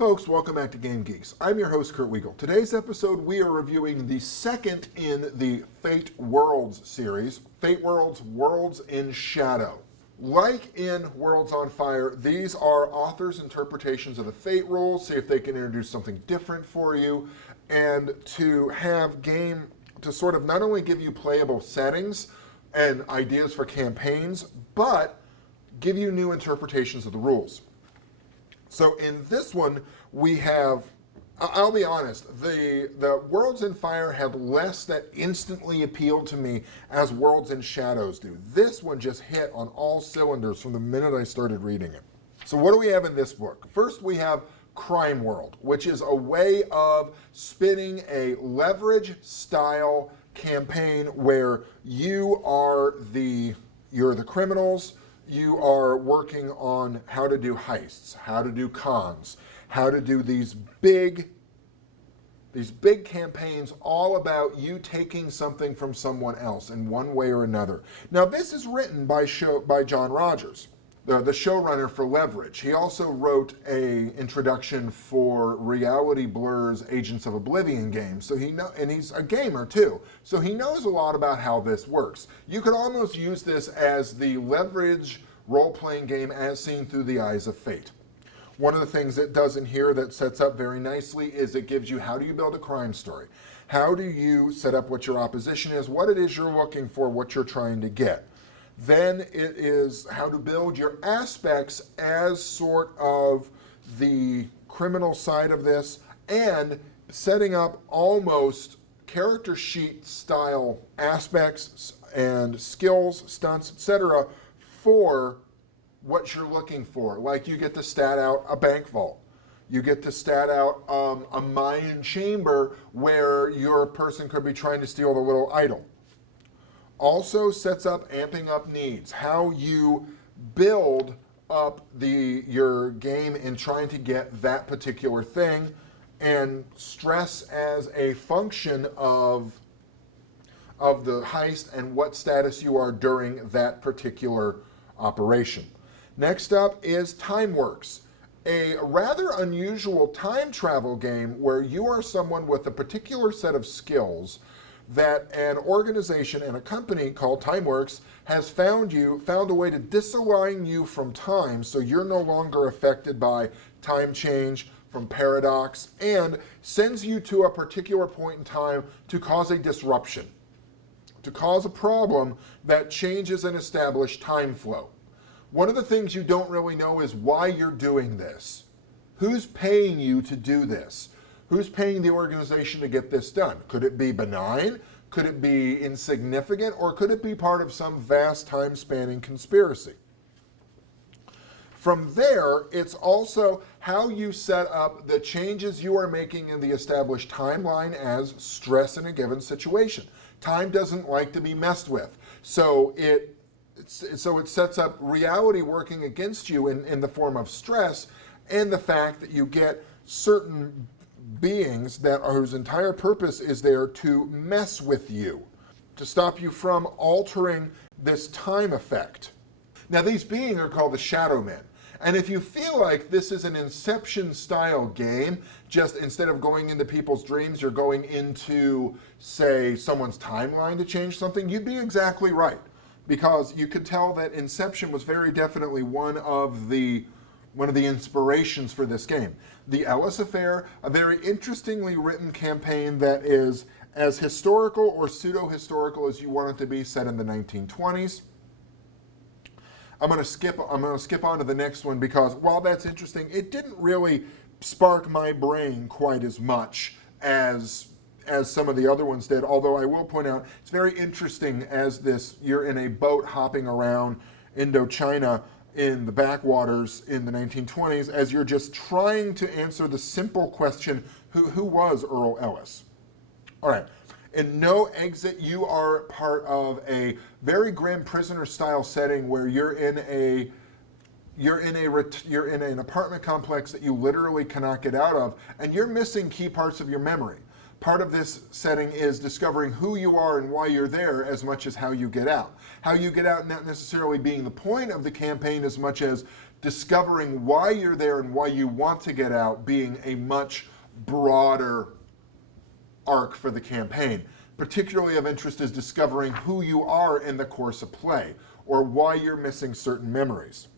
folks, welcome back to Game Geeks. I'm your host, Kurt Wiegel. Today's episode, we are reviewing the second in the Fate Worlds series, Fate Worlds, Worlds in Shadow. Like in Worlds on Fire, these are authors' interpretations of the Fate rules, see if they can introduce something different for you, and to have game to sort of not only give you playable settings and ideas for campaigns, but give you new interpretations of the rules. So in this one, we have, I'll be honest, the Worlds in Fire have less that instantly appealed to me as Worlds in Shadows do. This one just hit on all cylinders from the minute I started reading it. So what do we have in this book? First, we have Crime World, which is a way of spinning a leverage-style campaign where you're the criminals. You are working on how to do heists, how to do cons, how to do these big campaigns all about you taking something from someone else in one way or another. Now, this is written by John Rogers, the showrunner for Leverage. He also wrote an introduction for Reality Blur's Agents of Oblivion game, and he's a gamer too, so he knows a lot about how this works. You could almost use this as the Leverage role-playing game as seen through the eyes of Fate. One of the things it does in here that sets up very nicely is it gives you how do you build a crime story? How do you set up what your opposition is, what it is you're looking for, what you're trying to get? Then it is how to build your aspects as sort of the criminal side of this and setting up almost character sheet style aspects and skills, stunts, etc. for what you're looking for. Like you get to stat out a bank vault. You get to stat out a Mayan chamber where your person could be trying to steal the little idol. Also sets up amping up needs, how you build up your game in trying to get that particular thing, and stress as a function of the heist and what status you are during that particular operation. Next up is TimeWorks, a rather unusual time travel game where you are someone with a particular set of skills that an organization and a company called TimeWorks has found a way to disalign you from time so you're no longer affected by time change, from paradox, and sends you to a particular point in time to cause a disruption, to cause a problem that changes an established time flow. One of the things you don't really know is why you're doing this. Who's paying you to do this? Who's paying the organization to get this done? Could it be benign? Could it be insignificant? Or could it be part of some vast time-spanning conspiracy? From there, it's also how you set up the changes you are making in the established timeline as stress in a given situation. Time doesn't like to be messed with. So it sets up reality working against you in the form of stress and the fact that you get certain beings whose entire purpose is there to mess with you, to stop you from altering this time effect. Now, these beings are called the Shadow Men. And if you feel like this is an Inception-style game, just instead of going into people's dreams, you're going into, say, someone's timeline to change something, you'd be exactly right. Because you could tell that Inception was very definitely one of the inspirations for this game. The Ellis Affair, a very interestingly written campaign that is as historical or pseudo-historical as you want it to be, set in the 1920s. I'm going to skip on to the next one because while that's interesting, it didn't really spark my brain quite as much as some of the other ones did, although I will point out it's very interesting as you're in a boat hopping around Indochina in the backwaters in the 1920s as you're just trying to answer the simple question, who was Earl Ellis? All right. In No Exit, you are part of a very grim prisoner-style setting where you're in an apartment complex that you literally cannot get out of, and you're missing key parts of your memory. Part of this setting is discovering who you are and why you're there as much as how you get out. How you get out not necessarily being the point of the campaign as much as discovering why you're there and why you want to get out being a much broader arc for the campaign. Particularly of interest is discovering who you are in the course of play, or why you're missing certain memories.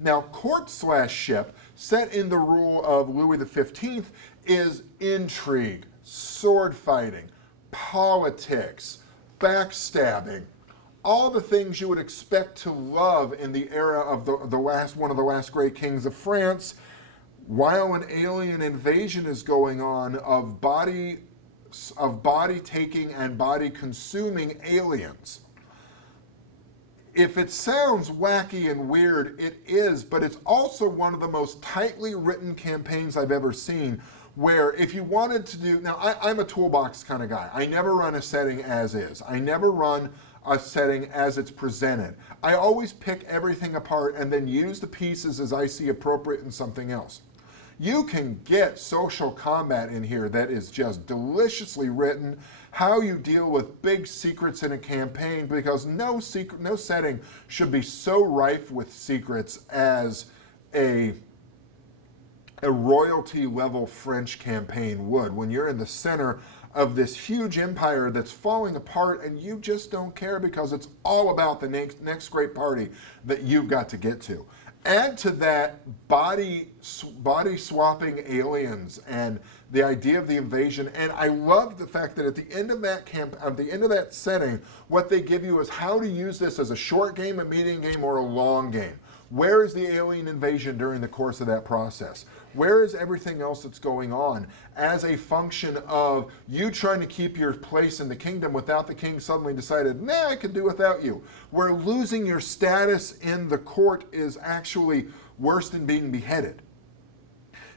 Now, court/ship, set in the rule of Louis XV, is intrigue, sword fighting, politics, backstabbing, all the things you would expect to love in the era of one of the last great kings of France, while an alien invasion is going on of body taking and body consuming aliens. If it sounds wacky and weird, it is, but it's also one of the most tightly written campaigns I've ever seen, where if you wanted to do, now I'm a toolbox kind of guy. I never run a setting as is. I never run a setting as it's presented. I always pick everything apart and then use the pieces as I see appropriate in something else. You can get social combat in here that is just deliciously written, how you deal with big secrets in a campaign, because no setting should be so rife with secrets as a royalty level French campaign would, when you're in the center of this huge empire that's falling apart and you just don't care because it's all about the next great party that you've got to get to. Add to that body swapping aliens and the idea of the invasion, and I love the fact that at the end of that setting, what they give you is how to use this as a short game, a medium game, or a long game. Where is the alien invasion during the course of that process? Where is everything else that's going on as a function of you trying to keep your place in the kingdom without the king suddenly decided, nah, I can do without you. Where losing your status in the court is actually worse than being beheaded.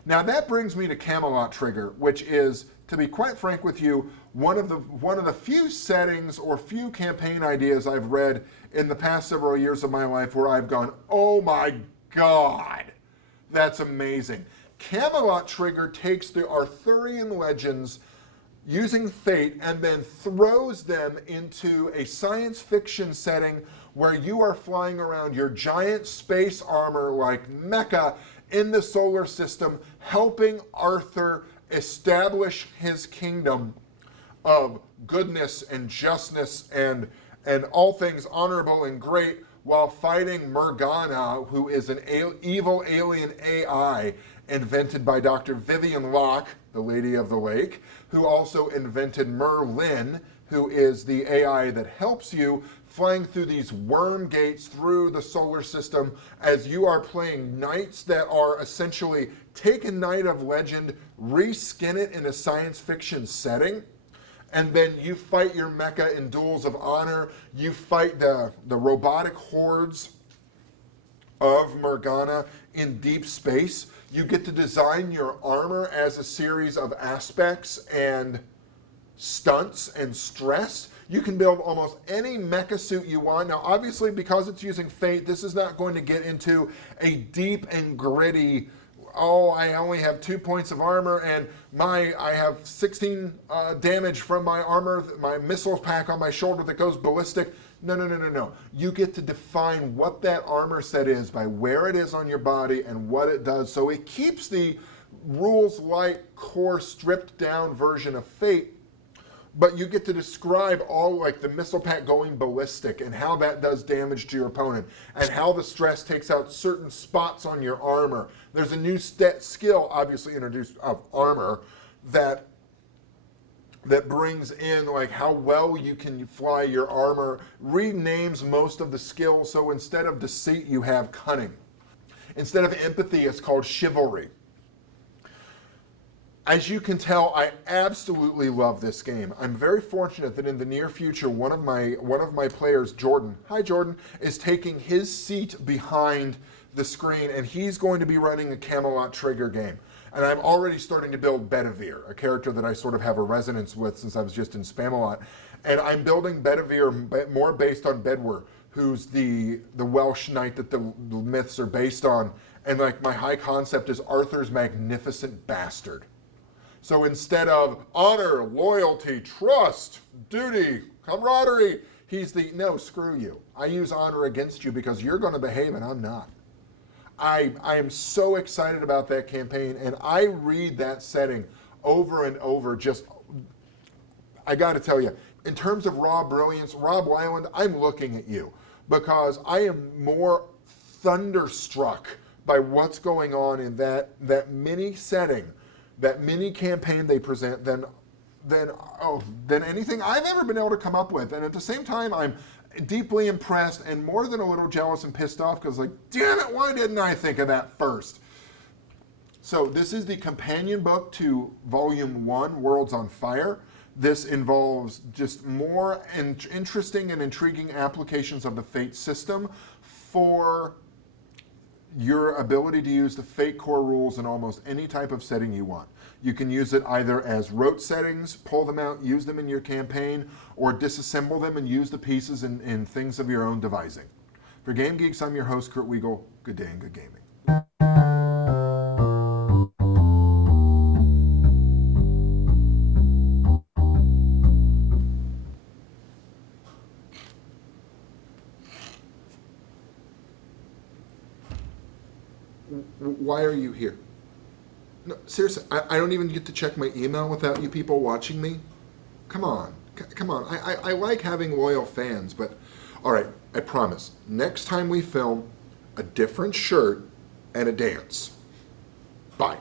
Now that brings me to Camelot Trigger, which is, to be quite frank with you, one of the few settings or few campaign ideas I've read in the past several years of my life where I've gone, oh my God, that's amazing. Camelot Trigger takes the Arthurian legends using fate and then throws them into a science fiction setting where you are flying around your giant space armor like mecha in the solar system, helping Arthur establish his kingdom of goodness and justness and all things honorable and great, while fighting Morgana, who is an evil alien AI invented by Dr. Vivian Locke, the Lady of the Lake, who also invented Merlin, who is the AI that helps you, flying through these worm gates through the solar system as you are playing knights that are essentially take a knight of legend, reskin it in a science fiction setting, and then you fight your mecha in duels of honor. You fight the robotic hordes of Morgana in deep space. You get to design your armor as a series of aspects and stunts and stress. You can build almost any mecha suit you want. Now, obviously, because it's using fate, this is not going to get into a deep and gritty, oh, I only have 2 points of armor and I have 16 damage from my armor, my missile pack on my shoulder that goes ballistic. No. You get to define what that armor set is by where it is on your body and what it does. So it keeps the rules-light, core, stripped-down version of Fate, but you get to describe all like the missile pack going ballistic and how that does damage to your opponent and how the stress takes out certain spots on your armor. There's a new skill obviously introduced of armor that brings in like how well you can fly your armor, renames most of the skills. So instead of deceit, you have cunning. Instead of empathy, it's called chivalry. As you can tell, I absolutely love this game. I'm very fortunate that in the near future, one of my players, Jordan, hi Jordan, is taking his seat behind the screen, and he's going to be running a Camelot Trigger game. And I'm already starting to build Bedivere, a character that I sort of have a resonance with since I was just in Spamalot. And I'm building Bedivere more based on Bedwyr, who's the Welsh knight that the myths are based on. And like my high concept is Arthur's magnificent bastard. So instead of honor, loyalty, trust, duty, camaraderie, he's no, screw you. I use honor against you because you're going to behave and I'm not. I am so excited about that campaign, and I read that setting over and over. Just, I got to tell you, in terms of raw brilliance, Rob Weiland, I'm looking at you because I am more thunderstruck by what's going on in that mini setting, that mini campaign they present than anything I've ever been able to come up with. And at the same time, I'm deeply impressed and more than a little jealous and pissed off because, like, damn it, why didn't I think of that first? So this is the companion book to Volume 1, Worlds on Fire. This involves just more interesting and intriguing applications of the Fate system for your ability to use the Fate core rules in almost any type of setting you want. You can use it either as rote settings, pull them out, use them in your campaign, or disassemble them and use the pieces in things of your own devising. For Game Geeks, I'm your host, Kurt Wiegel. Good day and good gaming. Why are you here? No, seriously, I don't even get to check my email without you people watching me. Come on, come on. I like having loyal fans, but all right, I promise. Next time we film, a different shirt and a dance. Bye.